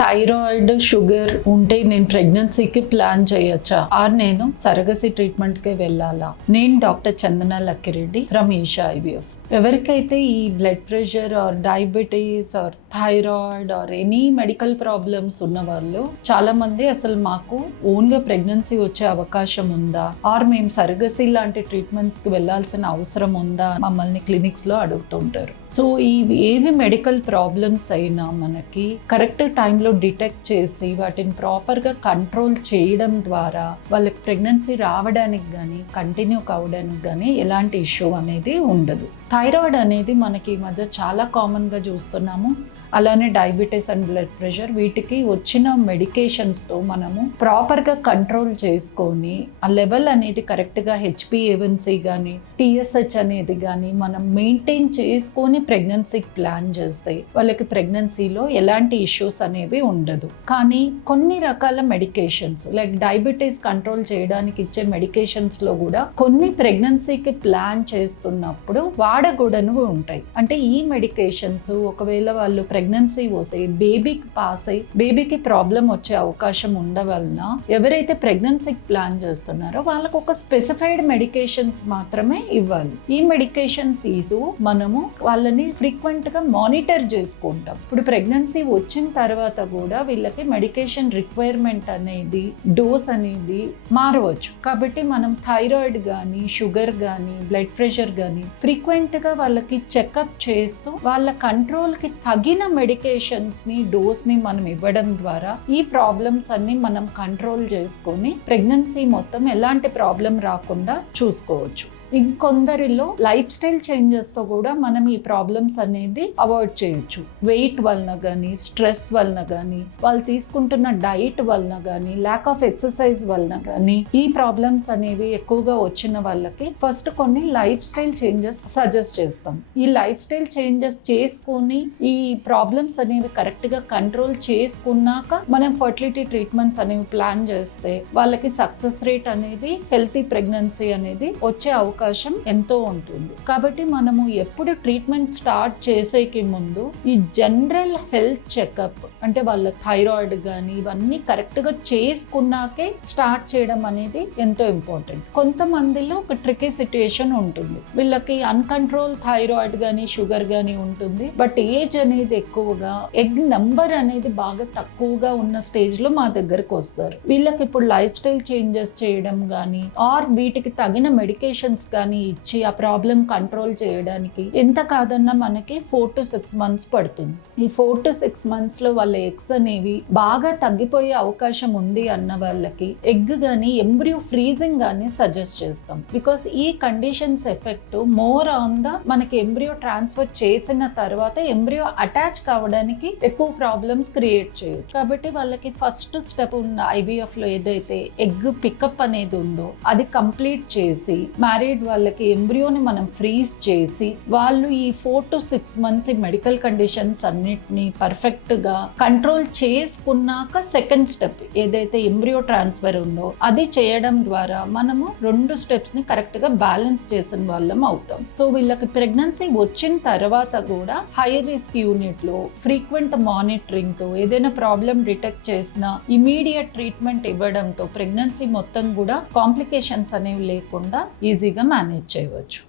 Thyroid, sugar ఉంటే నేను ప్రెగ్నెన్సీకి ప్లాన్ చేయొచ్చా ఆర్ నేను సరగసి ట్రీట్మెంట్కి వెళ్ళాలా? నేను doctor Chandana Lakkireddy from Isha IVF. ఎవరికైతే ఈ blood pressure or diabetes or thyroid or any medical problems ఉన్న వాళ్ళు చాలా మంది అసలు మాకు ఓన్గా ప్రెగ్నెన్సీ వచ్చే అవకాశం ఉందా ఆర్ మేము సరగసి లాంటి ట్రీట్మెంట్స్కి వెళ్ళాల్సిన అవసరం ఉందా మమ్మల్ని క్లినిక్స్లో అడుగుతుంటారు. సో ఏవి మెడికల్ ప్రాబ్లమ్స్ అయినా మనకి కరెక్ట్ టైంలో డిటెక్ట్ చేసి వాటిని ప్రాపర్గా కంట్రోల్ చేయడం ద్వారా వాళ్ళకి ప్రెగ్నెన్సీ రావడానికి కానీ కంటిన్యూ కావడానికి కానీ ఎలాంటి ఇష్యూ అనేది ఉండదు. థైరాయిడ్ అనేది మనకి ఈ మధ్య చాలా కామన్గా చూస్తున్నాము. అలానే డయాబెటీస్ అండ్ బ్లడ్ ప్రెషర్, వీటికి వచ్చిన మెడికేషన్స్తో మనము ప్రాపర్గా కంట్రోల్ చేసుకొని ఆ లెవెల్ అనేది కరెక్ట్గా హెచ్బిఏవన్సీ కానీ టీఎస్హెచ్ అనేది కానీ మనం మెయింటైన్ చేసుకొని ప్రెగ్నెన్సీకి ప్లాన్ చేస్తే వాళ్ళకి ప్రెగ్నెన్సీలో ఎలాంటి ఇష్యూస్ అనేవి ఉండదు. కానీ కొన్ని రకాల మెడికేషన్స్ లైక్ డయాబెటీస్ కంట్రోల్ చేయడానికి ఇచ్చే మెడికేషన్స్లో కూడా కొన్ని ప్రెగ్నెన్సీకి ప్లాన్ చేస్తున్నప్పుడు వాడకూడనివి ఉంటాయి. అంటే ఈ మెడికేషన్స్ ఒకవేళ వాళ్ళు ప్రెగ్నెన్సీ వస్తే బేబీకి పాస్ అయ్యి బేబీకి ప్రాబ్లం వచ్చే అవకాశం ఉండవలన ఎవరైతే ప్రెగ్నెన్సీకి ప్లాన్ చేస్తున్నారో వాళ్ళకు ఒక స్పెసిఫైడ్ మెడికేషన్స్ మాత్రమే ఇవ్వాలి. ఈ మెడికేషన్స్ మనము వాళ్ళని ఫ్రీక్వెంట్ గా మానిటర్ చేసుకుంటాం. ఇప్పుడు ప్రెగ్నెన్సీ వచ్చిన తర్వాత కూడా వీళ్ళకి మెడికేషన్ రిక్వైర్మెంట్ అనేది డోస్ అనేది మారవచ్చు. కాబట్టి మనం థైరాయిడ్ కానీ షుగర్ కానీ బ్లడ్ ప్రెషర్ కానీ ఫ్రీక్వెంట్ గా వాళ్ళకి చెకప్ చేస్తూ వాళ్ళ కంట్రోల్ కి తగిన మెడికేషన్స్ ని డోస్ ని మనం ఇవ్వడం ద్వారా ఈ ప్రాబ్లమ్స్ అన్ని మనం కంట్రోల్ చేసుకొని ప్రెగ్నెన్సీ మొత్తం ఎలాంటి ప్రాబ్లం రాకుండా చూసుకోవచ్చు. ఇంకొందరిలో లైఫ్ స్టైల్ చేంజెస్తో కూడా మనం ఈ ప్రాబ్లమ్స్ అనేది అవాయిడ్ చేయొచ్చు. వెయిట్ వలన కానీ స్ట్రెస్ వలన కానీ వాళ్ళు తీసుకుంటున్న డైట్ వలన కానీ ల్యాక్ ఆఫ్ ఎక్సర్సైజ్ వలన కానీ ఈ ప్రాబ్లమ్స్ అనేవి ఎక్కువగా వచ్చిన వాళ్ళకి ఫస్ట్ కొన్ని లైఫ్ స్టైల్ చేంజెస్ సజెస్ట్ చేస్తాం. ఈ లైఫ్ స్టైల్ చేంజెస్ చేసుకొని ఈ ప్రాబ్లమ్స్ అనేవి కరెక్ట్గా కంట్రోల్ చేసుకున్నాక మనం ఫర్టిలిటీ ట్రీట్మెంట్స్ అనేవి ప్లాన్ చేస్తే వాళ్ళకి సక్సెస్ రేట్ అనేది హెల్తీ ప్రెగ్నెన్సీ అనేది వచ్చే అవకాశం ఎంతో ఉంటుంది. కాబట్టి మనము ఎప్పుడు ట్రీట్మెంట్ స్టార్ట్ చేసేకి ముందు ఈ జనరల్ హెల్త్ చెకప్ అంటే వాళ్ళ థైరాయిడ్ కానీ ఇవన్నీ కరెక్ట్గా చేసుకున్నాకే స్టార్ట్ చేయడం అనేది ఎంతో ఇంపార్టెంట్. కొంతమందిలో ఒక ట్రికీ సిచ్యుయేషన్ ఉంటుంది. వీళ్ళకి అన్కంట్రోల్ థైరాయిడ్ కానీ షుగర్ కానీ ఉంటుంది. బట్ ఏజ్ అనేది ఎక్కువగా ఎగ్ నెంబర్ అనేది బాగా తక్కువగా ఉన్న స్టేజ్ లో మా దగ్గరకు వస్తారు. వీళ్ళకి ఇప్పుడు లైఫ్ స్టైల్ చేంజెస్ చేయడం కానీ ఆర్ వీటికి తగిన మెడికేషన్స్ కానీ ఇచ్చి ఆ ప్రాబ్లం కంట్రోల్ చేయడానికి ఎంత కాదన్నా మనకి 4 to 6 months పడుతుంది. ఈ 4 to 6 months లో వాళ్ళ ఎగ్స్ అనేవి బాగా తగ్గిపోయే అవకాశం ఉంది అన్న వాళ్ళకి ఎగ్ కానీ ఎంబ్రియో ఫ్రీజింగ్ కానీ సజెస్ట్ చేస్తాం. బికాస్ ఈ conditions effect more on the మనకి ఎంబ్రియో ట్రాన్స్ఫర్ చేసిన తర్వాత ఎంబ్రియో అటాచ్ కావడానికి ఎక్కువ ప్రాబ్లమ్స్ క్రియేట్ చేయొచ్చు. కాబట్టి వాళ్ళకి ఫస్ట్ స్టెప్ ఉన్న ఐవీఎఫ్ లో ఏదైతే ఎగ్ పికప్ అనేది ఉందో అది కంప్లీట్ చేసి మ్యారీడ్ వాళ్ళకి ఎంబ్రియోని మనం ఫ్రీజ్ చేసి వాళ్ళు ఈ 4 to 6 months ఈ మెడికల్ కండిషన్స్ అన్నిటిని పర్ఫెక్ట్ గా కంట్రోల్ చేసుకున్నాక సెకండ్ స్టెప్ ఏదైతే ఎంబ్రియో ట్రాన్స్ఫర్ ఉందో అది చేయడం ద్వారా మనము 2 steps ని కరెక్ట్ గా బ్యాలెన్స్ చేసిన వాళ్ళం అవుతాం. సో వీళ్ళకి ప్రెగ్నెన్సీ వచ్చిన తర్వాత కూడా హై రిస్క్ యూనిట్ లో ఫ్రీక్వెంట్ మానిటరింగ్ తో ఏదైనా ప్రాబ్లం డిటెక్ట్ చేసినా ఇమీడియట్ ట్రీట్మెంట్ ఇవ్వడంతో ప్రెగ్నెన్సీ మొత్తం కూడా కాంప్లికేషన్స్ అనేవి లేకుండా ఈజీగా మేనేజ్ చేయవచ్చు.